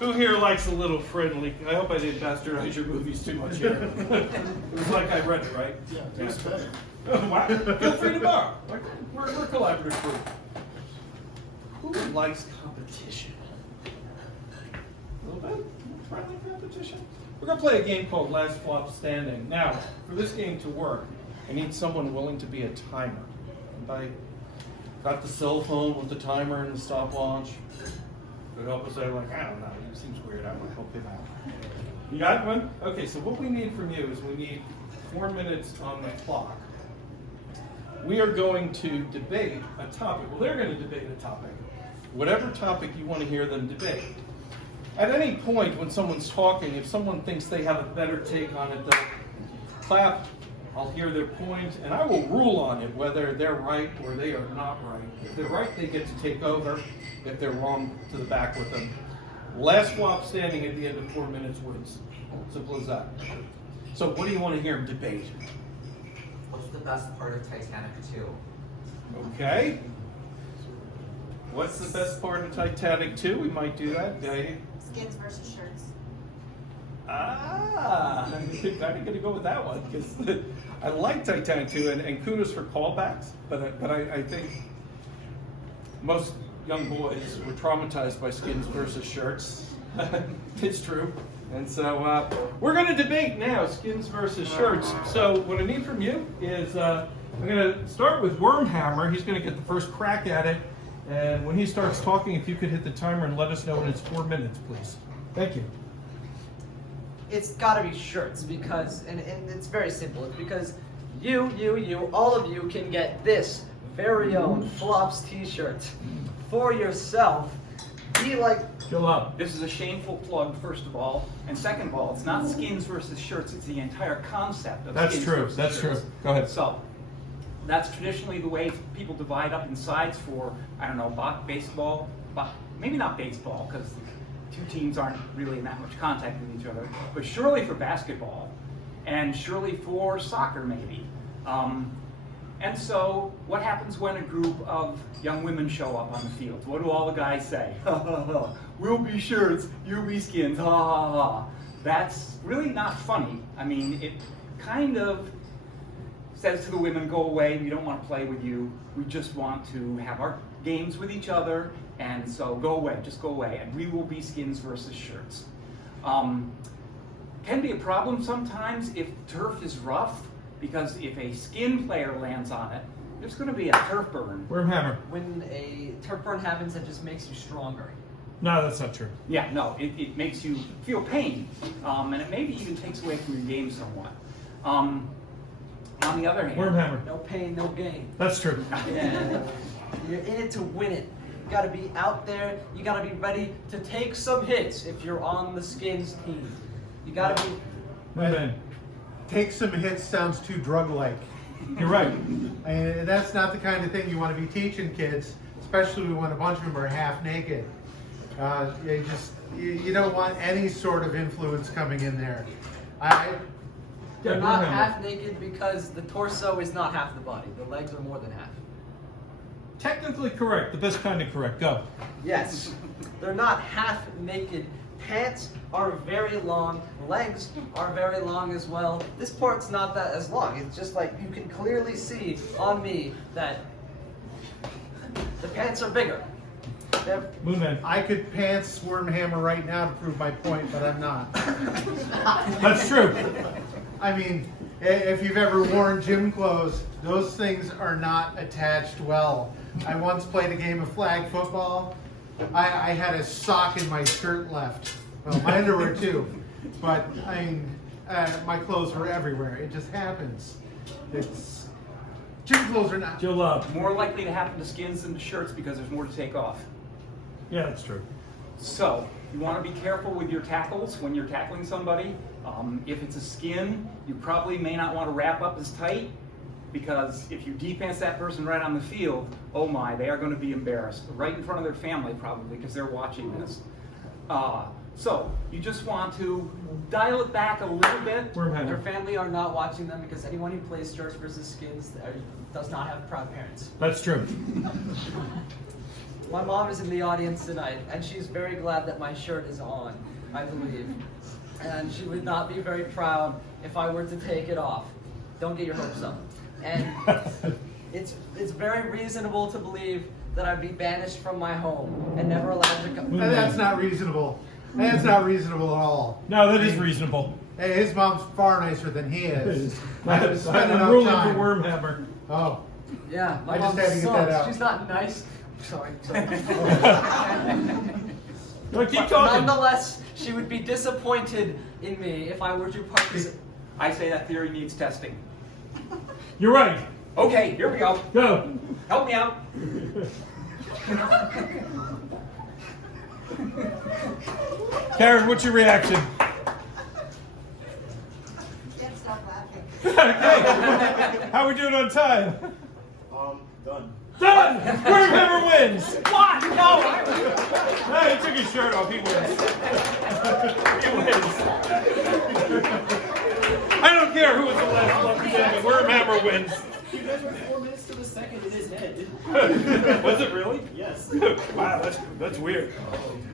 Who here likes a little friendly? I hope I didn't bastardize your movies too much here. It was like I read it, right? Yeah, it was better. Wow. Feel free to borrow. We're a collaborative group. Who likes competition? A little bit? Friendly competition? We're going to play a game called Last Flop Standing. Now, for this game to work, I need someone willing to be a timer. Anybody got the cell phone with the timer and the stopwatch? Could help us out, like, I don't know, it seems weird, I want to help him out. You got one? Okay, so what we need from you is we need 4 minutes on the clock. We are going to debate a topic. Well, they're going to debate a topic. Whatever topic you want to hear them debate. At any point when someone's talking, if someone thinks they have a better take on it, they'll clap, I'll hear their point, and I will rule on it whether they're right or they are not right. If they're right, they get to take over. If they're wrong, to the back with them. Last flop standing at the end of 4 minutes wins. Simple as that. So what do you want to hear them debate? What's the best part of Titanic 2? Okay. What's the best part of Titanic 2? We might do that. Skins versus shirts. I'm going to go with that one because I like Titanic 2 and kudos for callbacks, but I think most young boys were traumatized by skins versus shirts. It's true. And so we're going to debate now, skins versus shirts. So what I need from you is I'm going to start with Wormhammer. He's going to get the first crack at it. And when he starts talking, if you could hit the timer and let us know when it's 4 minutes, please. Thank you. It's got to be shirts because, and it's very simple. It's because you, all of you can get this very own Flops t-shirt for yourself. Be like, Chill out. This is a shameful plug, first of all. And second of all, it's not skins versus shirts, it's the entire concept of That's skins true. versus That's shirts. true. Go ahead. So, that's traditionally the way people divide up in sides for, I don't know, baseball, maybe not baseball, because two teams aren't really in that much contact with each other, but surely for basketball, and surely for soccer, maybe. And so, what happens when a group of young women show up on the field? What do all the guys say? We'll be shirts, you be skins, ha ha ha. That's really not funny. I mean, it kind of says to the women, go away, we don't want to play with you. We just want to have our games with each other, and so go away, just go away, and we will be skins versus shirts. Can be a problem sometimes if turf is rough, because if a skin player lands on it, there's going to be a turf burn. Wormhammer. when a turf burn happens, it just makes you stronger. No, that's not true. Yeah, no, it makes you feel pain, and it maybe even takes away from your game somewhat. On the other hand, Wormhammer. No pain, no gain. That's true. Yeah. You're in it to win it. You gotta be out there. You gotta be ready to take some hits if you're on the skins team. You gotta be. Moonman. Take some hits sounds too drug-like. You're right. And that's not the kind of thing you want to be teaching kids, especially when a bunch of them are half naked. You don't want any sort of influence coming in there. They're Yeah, not Wormhammer. half naked because the torso is not half the body. The legs are more than half. Technically correct. The best kind of correct. Go. Yes, they're not half naked. Pants are very long. Legs are very long as well. This part's not that as long. It's just like you can clearly see on me that the pants are bigger. Moonman. I could pants Wormhammer right now to prove my point, but I'm not. That's true. I mean, if you've ever worn gym clothes, those things are not attached well. I once played a game of flag football. I had a sock in my shirt left. Well, my underwear too. But I mean, my clothes were everywhere. It just happens. It's gym clothes are not. Chill out. more likely to happen to skins than to shirts because there's more to take off. Yeah, that's true. So, you want to be careful with your tackles when you're tackling somebody. If it's a skin, you probably may not want to wrap up as tight, because if you defense that person right on the field, oh my, they are going to be embarrassed. Right in front of their family probably, because they're watching this. So, you just want to dial it back a little bit. Their Wormhammer. family are not watching them because anyone who plays shirts versus skins does not have proud parents. That's true. My mom is in the audience tonight, and she's very glad that my shirt is on, I believe. And she would not be very proud if I were to take it off. Don't get your hopes up. And it's very reasonable to believe that I'd be banished from my home and never allowed to come. That's not reasonable. That's not reasonable at all. No, that is reasonable. Hey, his mom's far nicer than he is. I'm spending enough ruling for time. Wormhammer. Oh, Yeah, my I just mom had to get sucks. that out. She's not nice. Sorry. No, keep But talking. nonetheless, she would be disappointed in me if I were to participate. I say that theory needs testing. You're right. Okay, here we go. Go. Help me out. Karen, what's your reaction? Can't stop laughing. Okay. How we doing on time? Done. Done! Wormhammer wins! What? No! No, he took his shirt off. He wins. He wins. I don't care who was the last one standing. Wormhammer wins. You guys were 4 minutes to the second in his head. Was it really? Yes. Wow, that's weird.